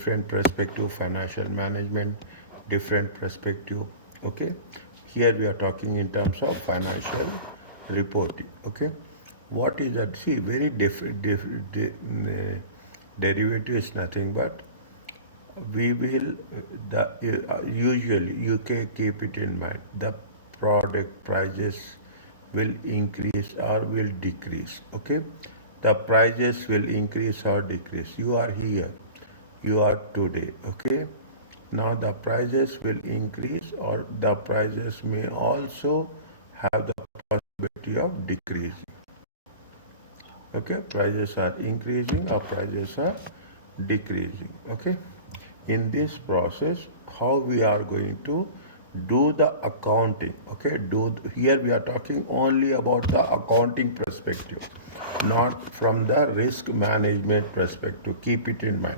different perspective, financial management, different perspective. Okay, here we are talking in terms of financial reporting. Okay, what is that? See, very different. Derivative is nothing but we will usually you can keep it in mind the product prices will increase or will decrease. Okay, the prices will increase or decrease. You are here, you are today. Okay, now the prices will increase or the prices may also have the possibility of decreasing. Okay, prices are increasing or prices are decreasing. Okay, in this process how we are going to do the accounting. Okay, here we are talking only about the accounting perspective, not from the risk management perspective. Keep it in mind,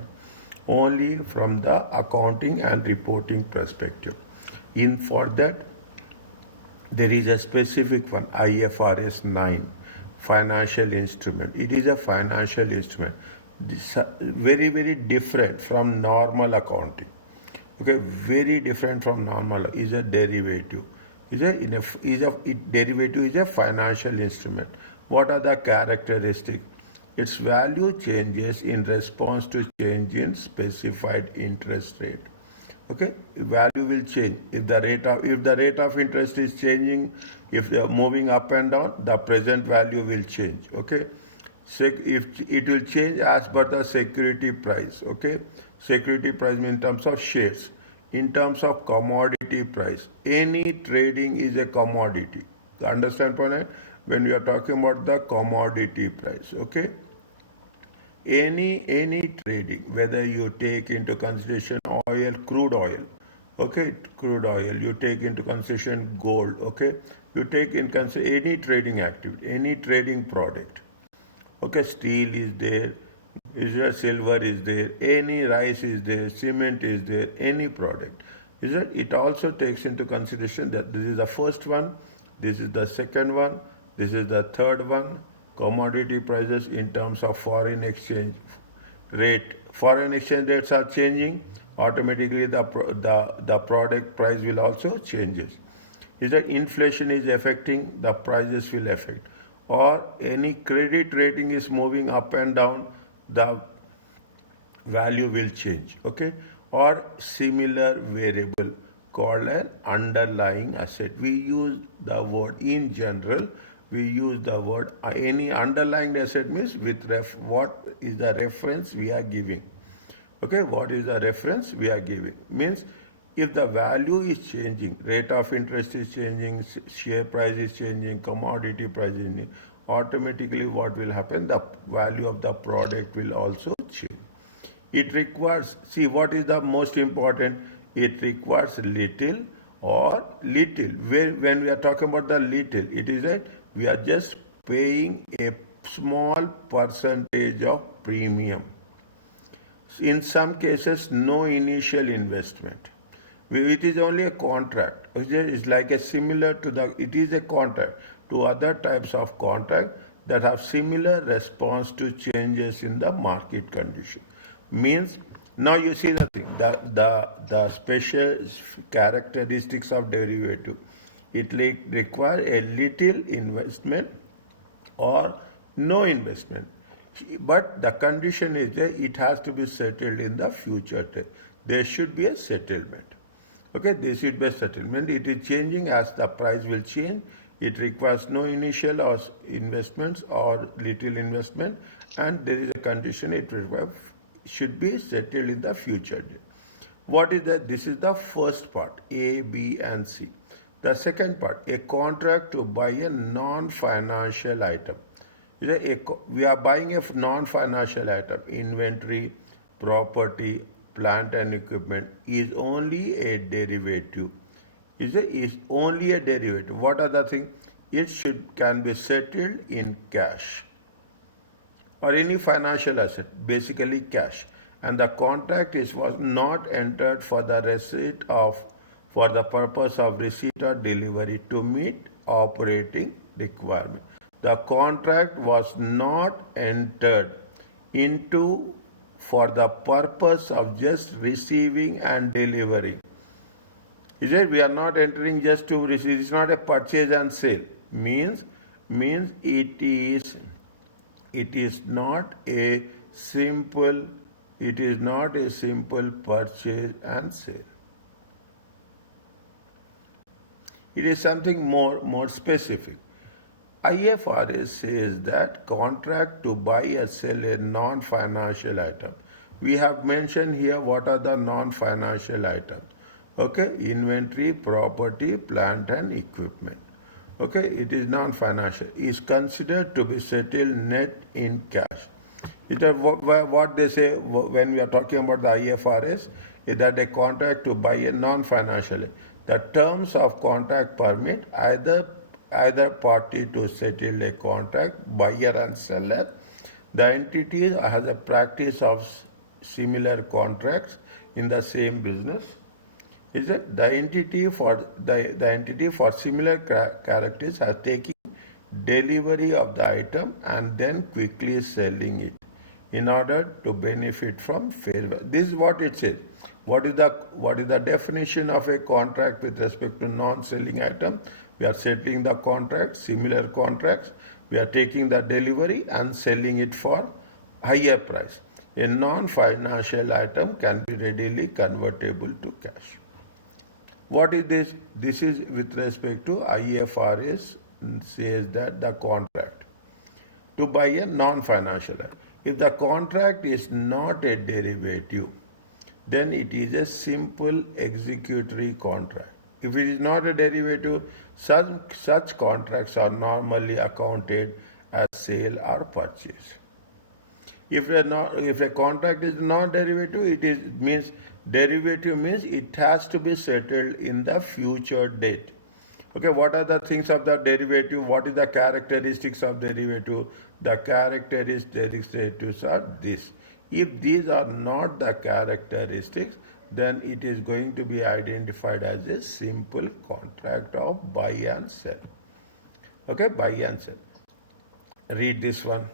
only from the accounting and reporting perspective. In for that there is a specific one, IFRS 9, financial instrument. It is a financial instrument. This, very, very different from normal accounting. Okay, very different from normal. Is a derivative. Derivative is a financial instrument. What are the characteristics? Its value changes in response to change in specified interest rate. Okay, value will change if the rate of interest is changing, if they are moving up and down, the present value will change. Okay, if it will change as per the security price. Okay, security price in terms of shares. In terms of commodity price, any trading is a commodity. Understand point? When we are talking about the commodity price. Okay, any trading, whether you take into consideration oil, crude oil, okay, crude oil, you take into consideration gold, okay, you take in consideration any trading activity, any trading product. Okay, steel is there, is there silver is there, any rice is there, cement is there, any product. Is it? It also takes into consideration that this is the first one, this is the second one, this is the third one. Commodity prices in terms of foreign exchange rate. Foreign exchange rates are changing, automatically the product price will also changes. Is that inflation is affecting, the prices will affect. Or any credit rating is moving up and down, the value will change. Okay, or similar variable called an underlying asset. We use the word in general. We use the word any underlying asset means with what is the reference we are giving. Okay, what is the reference we are giving? Means if the value is changing, rate of interest is changing, share price is changing, commodity price is changing, automatically what will happen? The value of the product will also change. It requires, see what is the most important? It requires little or little. When we are talking about the little, it is that we are just paying a small percentage of premium. In some cases, no initial investment. It is only a contract. It is like a similar to the, it is a contract to other types of contract that have similar response to changes in the market condition. Means, now you see the thing, the special characteristics of derivative. It requires a little investment or no investment. But the condition is that it has to be settled in the future. There should be a settlement. Okay, there should be a settlement. It is changing as the price will change. It requires no initial or investments or little investment, and there is a condition it should be settled in the future. What is that? This is the first part, A, B, and C. The second part, a contract to buy a non-financial item. We are buying a non-financial item, inventory, property, plant and equipment is only a derivative. Is only a derivative. What are the things? It can be settled in cash or any financial asset, basically cash. And the contract was not entered for the for the purpose of receipt or delivery to meet operating requirement. The contract was not entered into for the purpose of just receiving and delivering. Is it? We are not entering just to receive. It's not a purchase and sale. Means it is not a simple purchase and sale. It is something more specific. IFRS says that contract to buy or sell a non-financial item. We have mentioned here what are the non-financial items. Okay, inventory, property, plant and equipment. Okay, it is non-financial. Is considered to be settled net in cash. It is what they say when we are talking about the IFRS is that a contract to buy a non-financial. The terms of contract permit either party to settle a contract, buyer and seller. The entity has a practice of similar contracts in the same business. Is it the entity for similar characters has taken delivery of the item and then quickly selling it in order to benefit from fair value. This is what it says. What is the definition of a contract with respect to non-selling item? We are settling the contract, similar contracts. We are taking the delivery and selling it for higher price. A non-financial item can be readily convertible to cash. What is this? This is with respect to IFRS says that the contract to buy a non-financial item. If the contract is not a derivative, then it is a simple executory contract. If it is not a derivative, such contracts are normally accounted as sale or purchase. If a contract is not derivative, derivative means it has to be settled in the future date. Okay, what are the things of the derivative? What is the characteristics of derivative? The characteristics are this. If these are not the characteristics, then it is going to be identified as a simple contract of buy and sell. Okay, buy and sell. Read this one.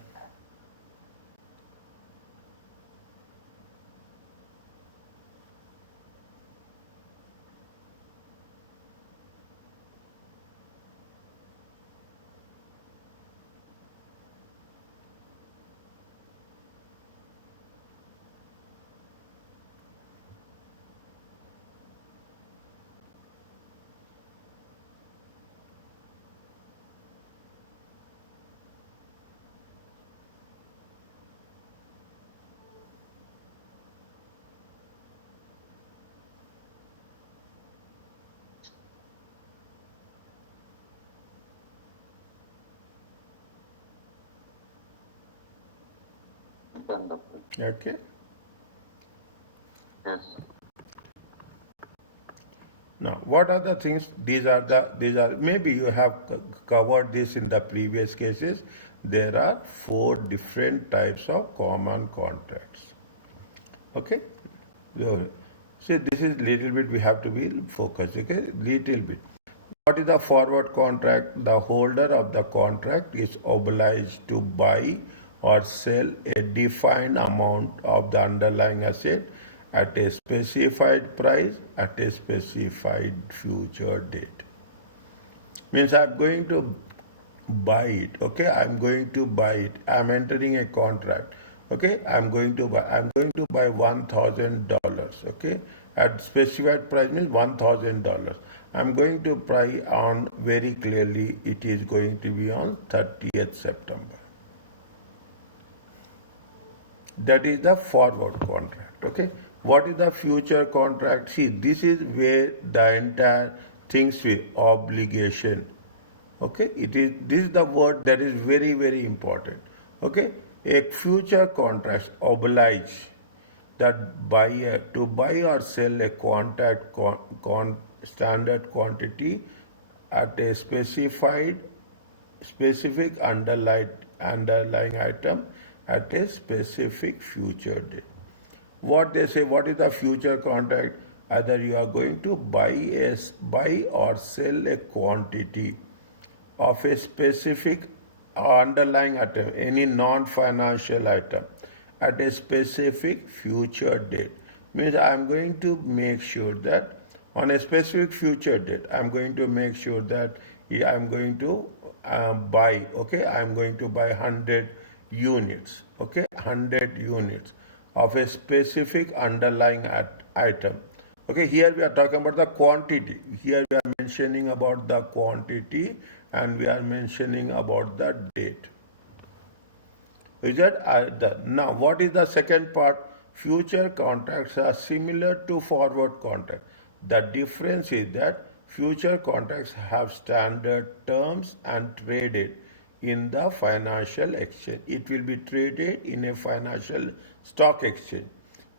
Okay. Yes. Now, what are the things? These are maybe you have covered this in the previous cases. There are 4 different types of common contracts. Okay. So, see, this is little bit we have to be focused. Okay, little bit. What is the forward contract? The holder of the contract is obliged to buy or sell a defined amount of the underlying asset at a specified price at a specified future date. Means I'm going to buy it. Okay, I'm going to buy it. I'm entering a contract. Okay, I'm going to buy $1,000. Okay, at specified price means $1,000. I'm going to buy on very clearly. It is going to be on 30th September. That is the forward contract. Okay. What is the future contract? See, this is where the entire things with obligation. Okay. This is the word that is very, very important. Okay. A future contract oblige that buyer to buy or sell a standard quantity at a specific underlying item at a specific future date. What they say, what is the future contract? Either you are going to buy or sell a quantity of a specific underlying item, any non-financial item, at a specific future date. Means I'm going to make sure that on a specific future date, I'm going to make sure that I'm going to buy, okay, I'm going to buy 100 units, okay, 100 units of a specific underlying item. Okay, here we are talking about the quantity. Here we are mentioning about the quantity and we are mentioning about the date. Is that done? Now, what is the second part? Future contracts are similar to forward contracts. The difference is that future contracts have standard terms and traded in the financial exchange. It will be traded in a financial stock exchange,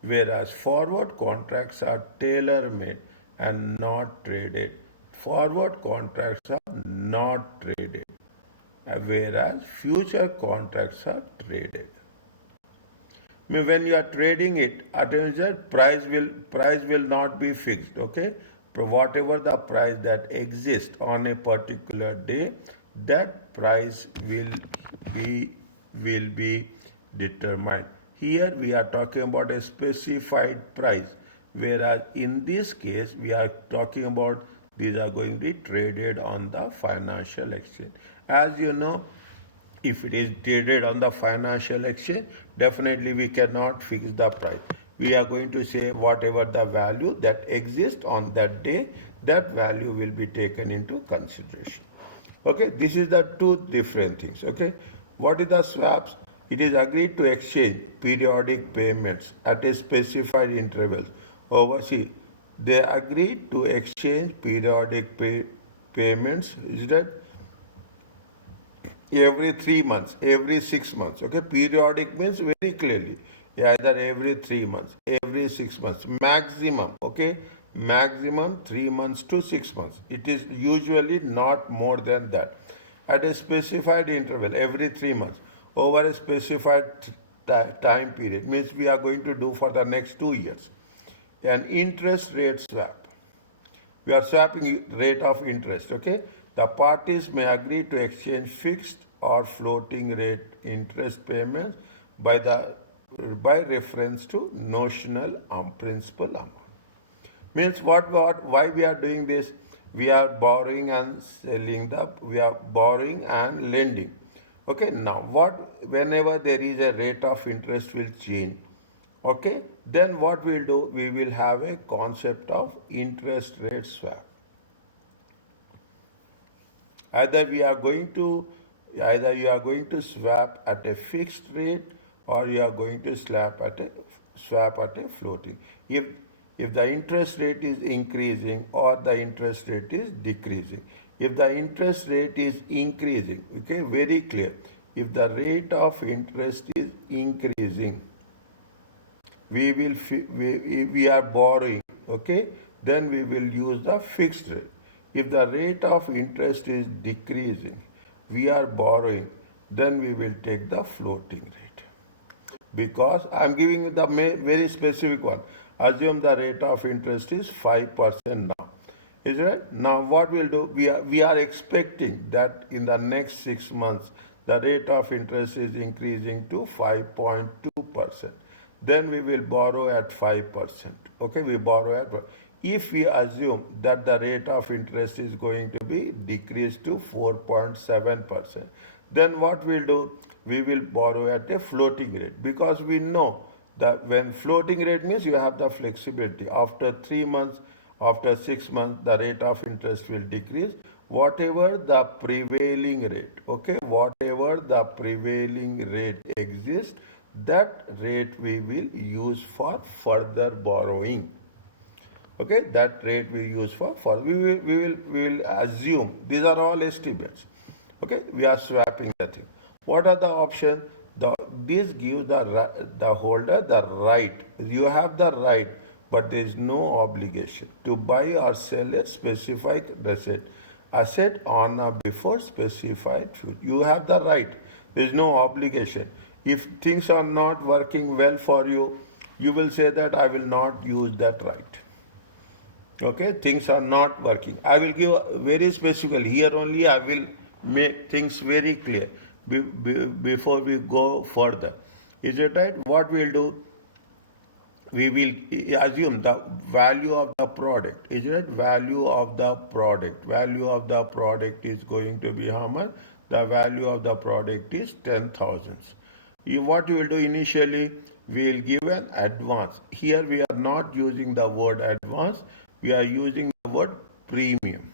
whereas forward contracts are tailor-made and not traded. Forward contracts are not traded, whereas future contracts are traded. When you are trading it, attention, price will not be fixed. Okay, whatever the price that exists on a particular day, that price will be determined. Here we are talking about a specified price, whereas in this case we are talking about these are going to be traded on the financial exchange. As you know, if it is traded on the financial exchange, definitely we cannot fix the price. We are going to say whatever the value that exists on that day, that value will be taken into consideration. Okay, this is the two different things. Okay, what is the swaps? It is agreed to exchange periodic payments at a specified intervals. See, they agreed to exchange periodic payments. Is that every 3 months, every 6 months? Okay, periodic means very clearly either every 3 months, every 6 months, maximum. Okay, maximum 3 months to 6 months. It is usually not more than that. At a specified interval, every 3 months, over a specified time period, means we are going to do for the next 2 years. An interest rate swap. We are swapping rate of interest. Okay, the parties may agree to exchange fixed or floating rate interest payments by reference to notional principal amount. Means why we are doing this? We are borrowing and we are borrowing and lending. Okay, now whenever there is a rate of interest will change. Okay, then what we'll do? We will have a concept of interest rate swap. Either you are going to swap at a fixed rate or you are going to swap at a floating. If the interest rate is increasing or the interest rate is decreasing. If the interest rate is increasing, okay, very clear. If the rate of interest is increasing, we are borrowing, okay, then we will use the fixed rate. If the rate of interest is decreasing, we are borrowing, then we will take the floating rate. Because I am giving you the very specific one. Assume the rate of interest is 5% now. Is it right? Now what we'll do, we are expecting that in the next 6 months, the rate of interest is increasing to 5.2%. Then we will borrow at 5%. Okay, we borrow at. If we assume that the rate of interest is going to be decreased to 4.7%, then what we'll do? We will borrow at a floating rate, because we know that when floating rate means you have the flexibility. After 3 months, after 6 months, the rate of interest will decrease. Whatever the prevailing rate, okay, whatever the prevailing rate exists, that rate we will use for further borrowing. Okay, that rate we use for we will assume these are all estimates. Okay, we are swapping the thing. What are the options? This gives the holder the right. You have the right, but there is no obligation to buy or sell a specified asset on or before specified future. You have the right. There is no obligation. If things are not working well for you, you will say that I will not use that right. Okay, things are not working. I will give very specifically. Here only I will make things very clear before we go further. Is it right? What we'll do? We will assume the value of the product. Is it value of the product? Value of the product is going to be how much? The value of the product is 10,000. What you will do initially, we will give an advance. Here we are not using the word advance, we are using the word premium.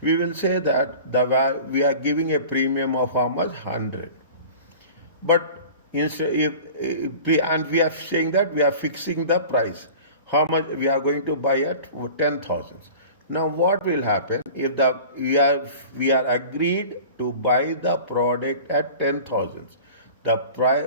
We will say that we are giving a premium of how much? 100. But instead, and we are saying that we are fixing the price. How much we are going to buy at 10,000. Now, what will happen if we are agreed to buy the product at 10,000? The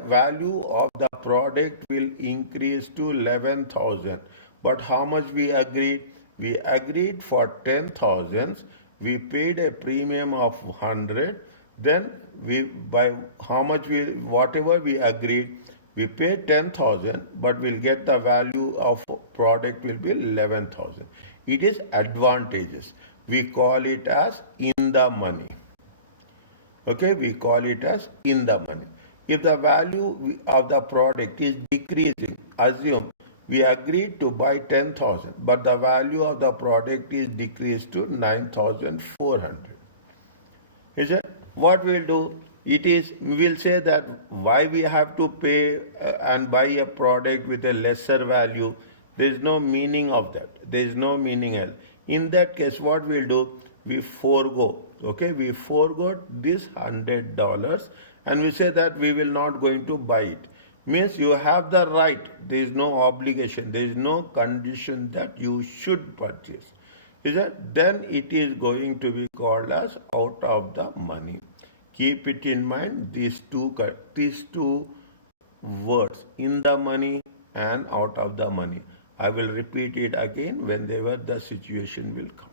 value of the product will increase to 11,000. But how much we agreed? We agreed for 10,000. We paid a premium of 100. Then we by how much whatever we agreed, we pay 10,000, but we'll get the value of product will be 11,000. It is advantageous. We call it as in the money. Okay, we call it as in the money. If the value of the product is decreasing, assume we agreed to buy 10,000, but the value of the product is decreased to 9,400. Is it? What we'll do? We will say that why we have to pay and buy a product with a lesser value. There is no meaning of that. There is no meaning else. In that case, what we'll do? We forego. Okay, we forego this $100 and we say that we will not going to buy it. Means you have the right. There is no obligation. There is no condition that you should purchase. Is it? Then it is going to be called as out of the money. Keep it in mind, these two words, in the money and out of the money. I will repeat it again whenever the situation will come.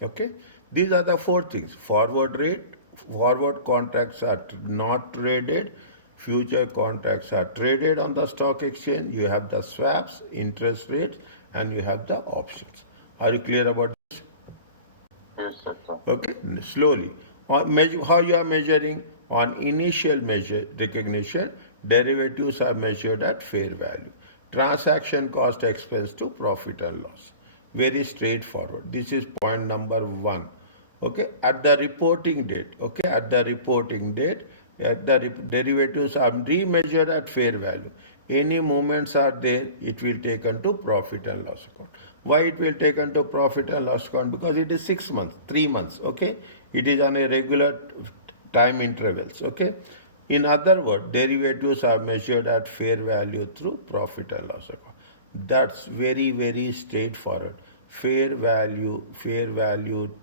Okay, these are the four things. Forward rate, forward contracts are not traded. Future contracts are traded on the stock exchange. You have the swaps, interest rates, and you have the options. Are you clear about this? Yes, sir. Okay, slowly. How you are measuring? On initial recognition, derivatives are measured at fair value. Transaction cost expense to profit and loss. Very straightforward. This is point number 1. Okay, at the reporting date. Okay, at the reporting date, derivatives are remeasured at fair value. Any movements are there, it will taken to profit and loss account. Why it will taken to profit and loss account? Because it is 6 months, 3 months. Okay, it is on a regular time intervals. Okay, in other words, derivatives are measured at fair value through profit and loss account. That's very straightforward. Fair value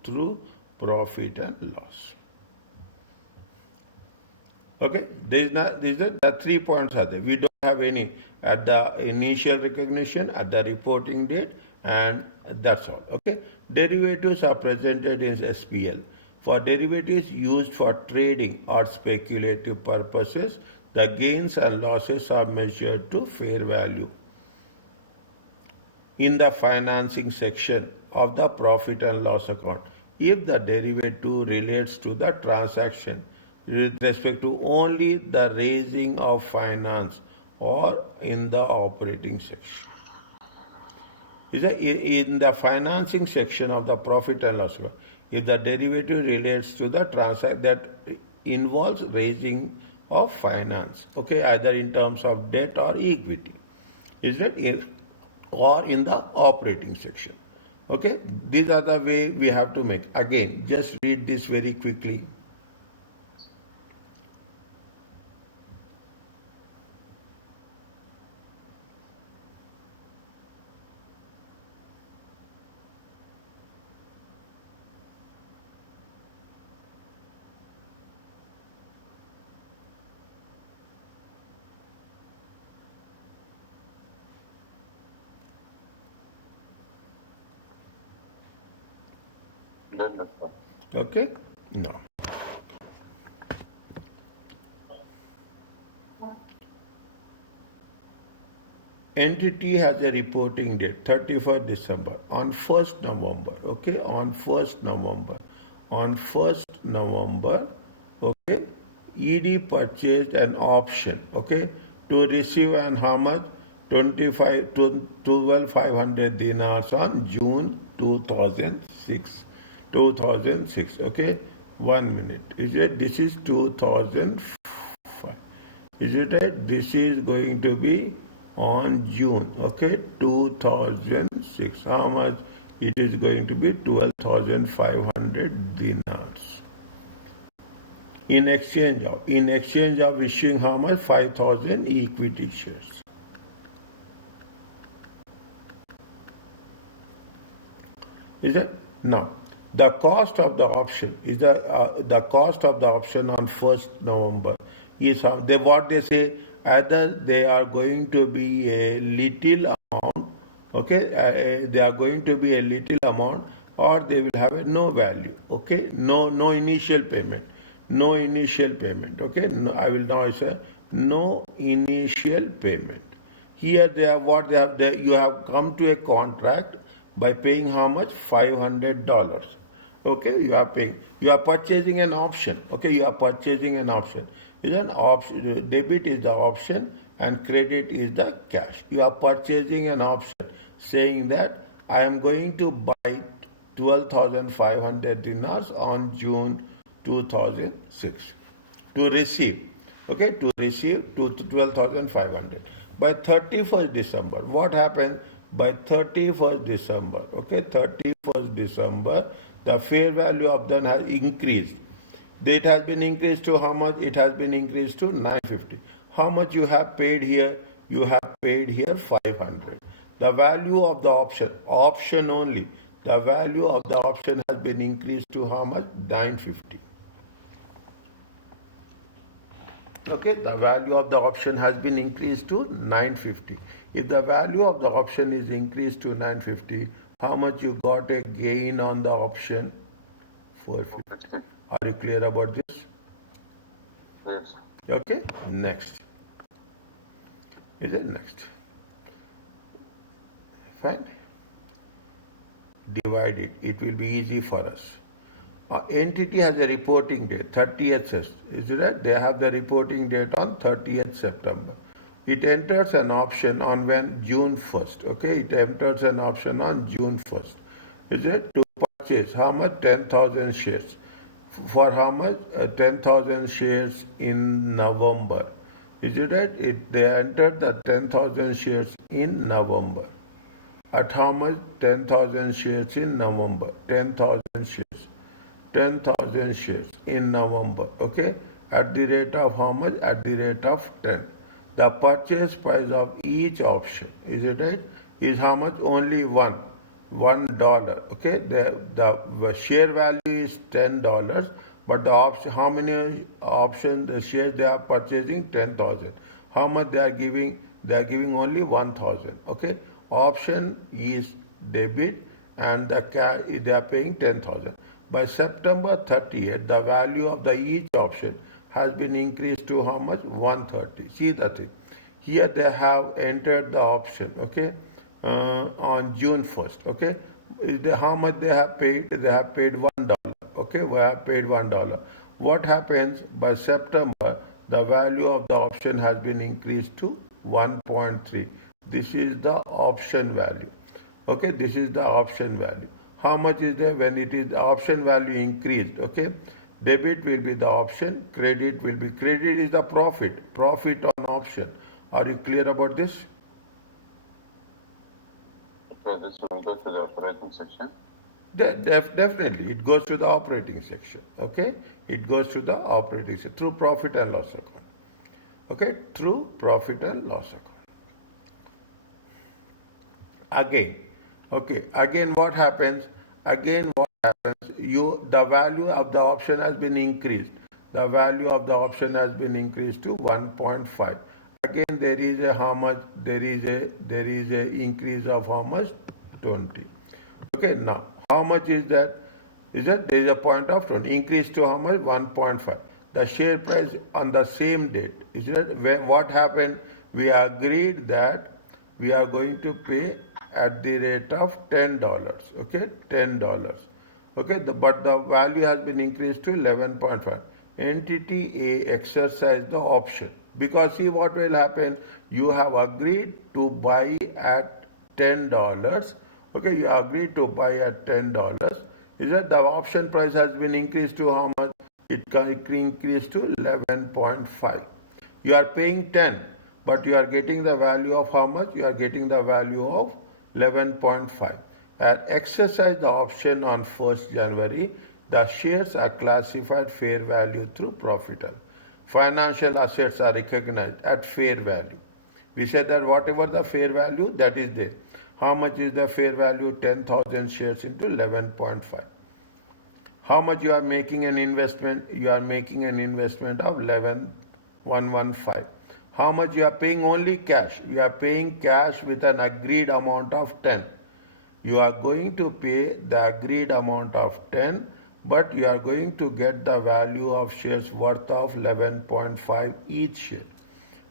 through profit and loss. Okay, the 3 points are there. We don't have any at the initial recognition, at the reporting date, and that's all. Okay, derivatives are presented in SPL. For derivatives used for trading or speculative purposes, the gains and losses are measured to fair value. In the financing section of the profit and loss account, if the derivative relates to the transaction with respect to only the raising of finance or in the operating section. In the financing section of the profit and loss account, if the derivative relates to the transaction that involves raising of finance, okay, either in terms of debt or equity, or in the operating section. Okay, these are the way we have to make. Again, just read this very quickly. Okay, no. Entity has a reporting date 31st December. On 1st November, okay, on 1st November on 1st November, okay, ED purchased an option, okay, to receive an how much? 12,500 dinars on June 2006. 2006, okay? 1 minute. Is it? This is 2005. Is it right? This is going to be on June, okay? 2006. How much? It is going to be 12,500 dinars. In exchange of issuing how much? 5,000 equity shares. Is it? Now, the cost of the option is the cost of the option on 1st November is what they say, either they are going to be a little amount, okay, they are going to be a little amount, or they will have a no value, okay, no initial payment, okay. No, I will now say no initial payment. Here they have what they have. You have come to a contract by paying how much? $500. Okay, you are paying. You are purchasing an option. Okay, you are purchasing an option. Is an option. Debit is the option and credit is the cash. You are purchasing an option, saying that I am going to buy 12,500 dinars on June 2006 to receive. Okay, to receive to 12,500 by 31st December. What happened by 31st December? Okay, 31st December, the fair value of them has increased. It has been increased to how much? It has been increased to 950. How much you have paid here? You have paid here 500. The value of the option only, the value of the option has been increased to how much? 950. Okay, the value of the option has been increased to 950. If the value of the option is increased to 950, how much you got a gain on the option? 450. Are you clear about this? Yes. Okay, next. Is it next? Fine. Divide it. It will be easy for us. Entity has a reporting date, 30th, is it right? They have the reporting date on 30th September. It enters an option on when? June 1st, okay? It enters an option on June 1st. Is it? To purchase, how much? 10,000 shares. For how much? 10,000 shares in November. Is it right? They entered the 10,000 shares in November. At how much? 10,000 shares in November. 10,000 shares. 10,000 shares in November, okay? At the rate of how much? At the rate of 10. The purchase price of each option, is it right? Is how much? Only $1, okay? The share value is $10, but the option, how many options, the shares they are purchasing? 10,000. How much they are giving? They are giving only 1,000, okay? Option is debit and they are paying 10,000. By September 30th, the value of the each option has been increased to how much? 130. See the thing. Here they have entered the option, okay, on June 1st, okay. How much they have paid? They have paid $1, okay. We have paid $1. What happens by September? The value of the option has been increased to 1.3. This is the option value, okay. This is the option value. How much is there when it is the option value increased, okay? Debit will be the option, credit will be, credit is the profit on option. Are you clear about this? Okay, this will go to the operating section. Definitely, it goes to the operating section, okay? It goes to the operating section through profit and loss account, okay? Through profit and loss account. Again, okay, again what happens? The value of the option has been increased. The value of the option has been increased to 1.5. Again, there is a how much? There is a increase of how much? 20. Okay, now how much is that? Is that there is a point of 20. Increase to how much? 1.5. The share price on the same date. Is that what happened? We agreed that we are going to pay at the rate of $10, okay, $10. Okay, but the value has been increased to 11.5. Entity A exercise the option because see what will happen. You have agreed to buy at $10. Okay, you agreed to buy at $10. Is that the option price has been increased to how much? It can increase to 11.5. You are paying 10, but you are getting the value of how much? You are getting the value of 11.5. And exercise the option on 1st January, the shares are classified fair value through profit. Financial assets are recognized at fair value. We said that whatever the fair value, that is there. How much is the fair value? 10,000 shares into 11.5. How much you are making an investment? You are making an investment of 11,115. How much you are paying? Only cash. You are paying cash with an agreed amount of 10. You are going to pay the agreed amount of 10, but you are going to get the value of shares worth of 11.5 each share.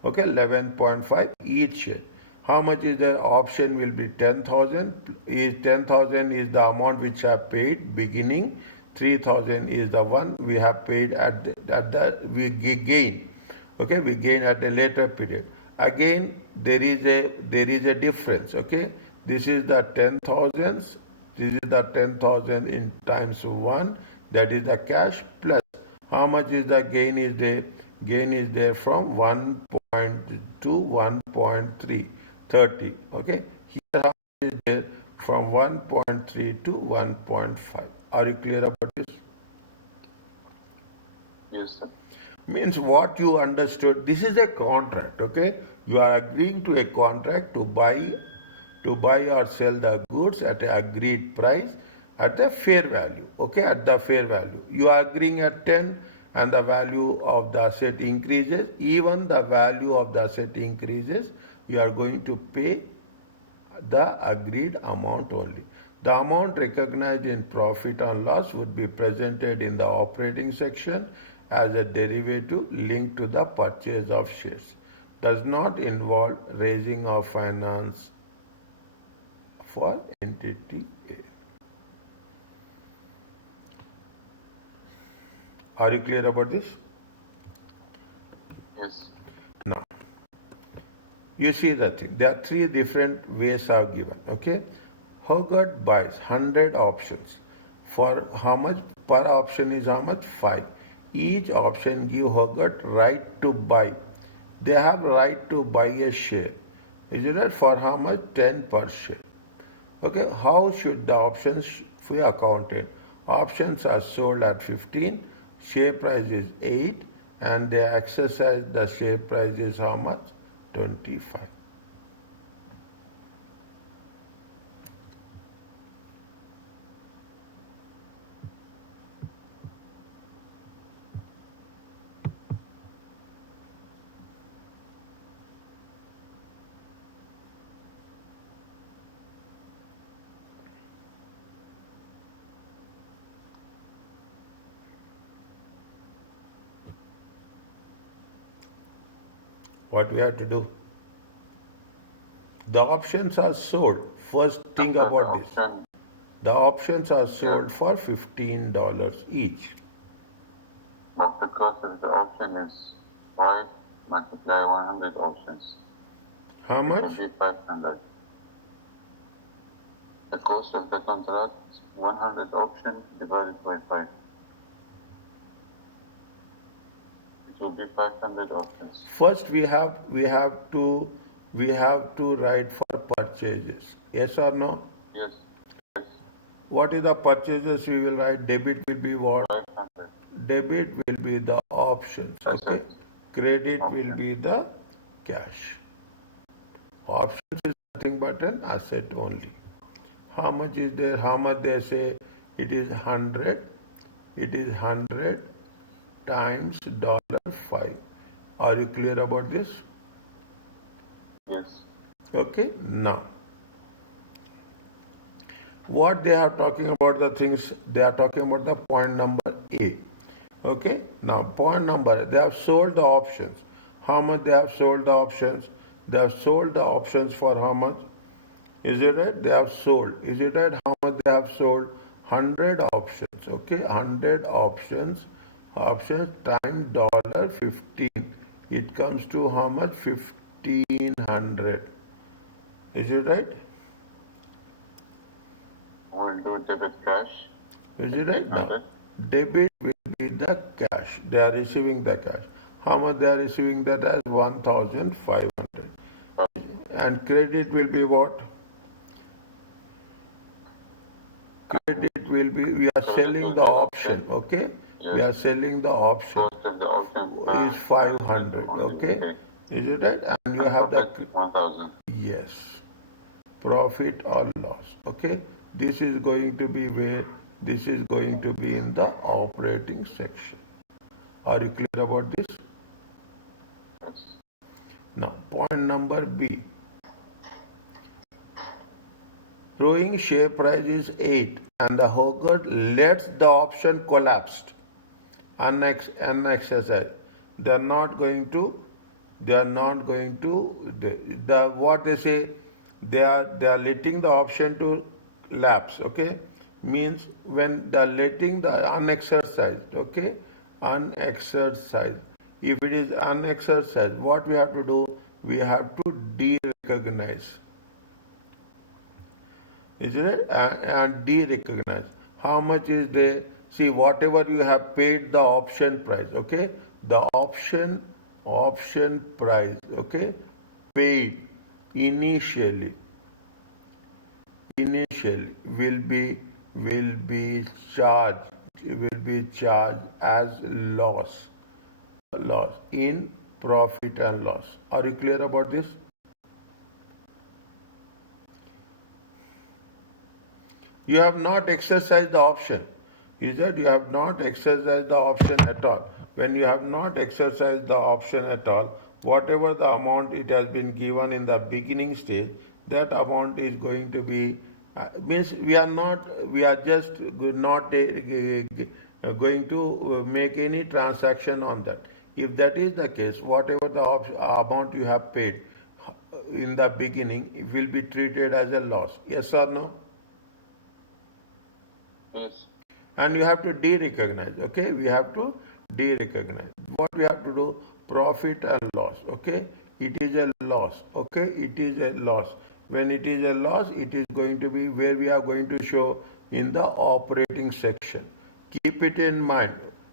Okay, 11.5 each share. How much is the option will be 10,000? Is 10,000 is the amount which I paid beginning. 3,000 is the one we have paid at the we gain. Okay, we gain at a later period. Again, there is a difference. Okay, this is the 10,000. This is the 10,000 in times 1. That is the cash plus how much is the gain is there? Gain is there from 1.2 to 1.3, 30. Okay, here how much is there? From 1.3 to 1.5. Are you clear about this? Yes, sir. Means what you understood, this is a contract. Okay, you are agreeing to a contract to buy or sell the goods at an agreed price at the fair value. Okay, at the fair value you are agreeing at 10 and the value of the asset increases. Even the value of the asset increases, you are going to pay the agreed amount only. The amount recognized in profit and loss would be presented in the operating section as a derivative linked to the purchase of shares. Does not involve raising of finance for entity A. Are you clear about this? Yes. Now, you see the thing. There are 3 different ways are given. Okay, Hogarth buys 100 options. For how much per option is how much? 5. Each option give Hogarth right to buy. They have right to buy a share. Is it right? For how much? 10 per share. Okay, how should the options be accounted? Options are sold at 15, share price is 8, and they exercise the share price is how much? 25. What we have to do? The options are sold. First, think After about the this. option, The options are sold for $15 each. but the cost of the option is 5 multiply 100 options. How It much? will be 500. The cost of the contract is 100 option divided by 5. It will be 500 options. First, we have to write for purchases. Yes or no? Yes. Yes. What is the purchases we will write? Debit will be what? 500. Debit will be the options. Okay. Asset. Credit will Option. be the cash. Options is nothing but an asset only. How much is there? How much they say? It is 100. It is 100 times $5. Are you clear about this? Yes. Okay. Now, what they are talking about the things, they are talking about the point number A. Okay. Now, point number, they have sold the options. How much they have sold the options? They have sold the options for how much? Is it right? They have sold. Is it right? How much they have sold? 100 options, okay, 100 options time $15. It comes to how much? 1500. Is it right? We'll do debit cash. Is it right? Now, 1500. debit will be the cash. They are receiving the cash. How much they are receiving that as? 1500. And credit will be what? Credit will be, we are Credit selling will the be option, okay? We are Yes. selling the option Cost of the option is 500, only, okay? Is it right? And you And have the, profit 1000. yes, profit or loss, okay? This is going to be where, this is going to be in the operating section. Are you clear about this? Yes. Now, point number B. Rowing share price is 8 and the Hogarth lets the option collapsed, unexercised. They are not going to, the what they say, they are letting the option to lapse, okay? Means when they are letting the unexercised, okay? Unexercised. If it is unexercised, what we have to do? We have to de-recognize. Is it? And de-recognize. How much is there? See, whatever you have paid the option price, okay? The option price, okay? Paid initially will be charged as loss in profit and loss. Are you clear about this? You have not exercised the option. Is that you have not exercised the option at all. When you have not exercised the option at all, whatever the amount it has been given in the beginning stage, that amount is going to be, means we are just not going to make any transaction on that. If that is the case, whatever the amount you have paid in the beginning, it will be treated as a loss. Yes or no? Yes. And you have to de-recognize, okay? We have to de-recognize. What we have to do? Profit and loss, okay? It is a loss, okay? It is a loss. When it is a loss, it is going to be where we are going to show in the operating section. Keep it in mind.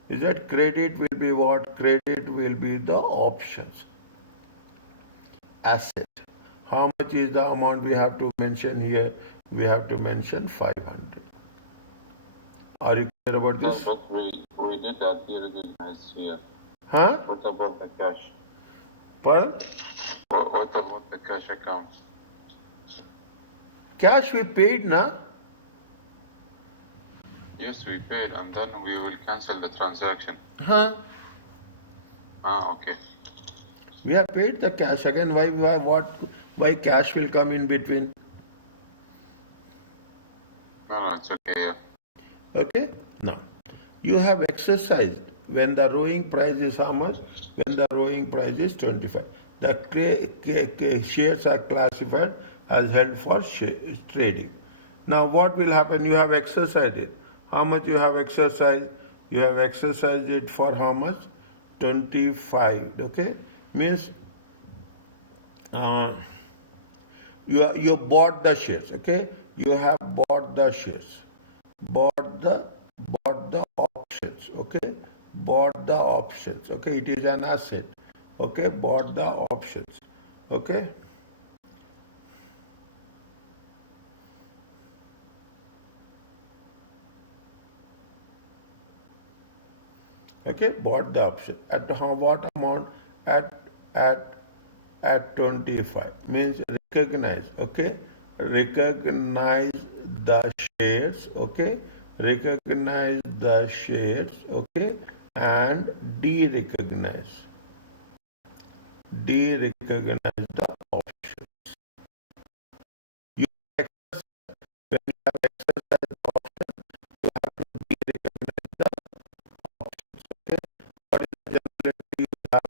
Is that credit will be what? Credit will be the options. Asset. How much is the amount we have to mention here? We have to mention 500. Are you clear about No, this? but we did that de-recognize here. Huh? What about the cash? Pardon? What about the cash account? Cash we paid, na? Yes, we paid, and then we will cancel the transaction. Huh? Okay. We have paid the cash again. Why cash will come in between? No, it's okay. Yeah. Okay? Now, you have exercised when the rowing price is how much? When the rowing price is 25. The shares are classified as held for trading. Now, what will happen? You have exercised it. How much you have exercised? You have exercised it for how much? 25. Okay? Means uh, you bought the shares. Okay? You have bought the shares. Bought the options, okay? Bought the options, okay? It is an asset, okay? Bought the options, okay? Okay, bought the option at what amount? At at 25 means recognize, okay? Recognize the shares, okay? Recognize the shares, okay? And de-recognize the option. You exercise, when you have exercised the option, you have to de-recognize the options, okay? What is the generality you have?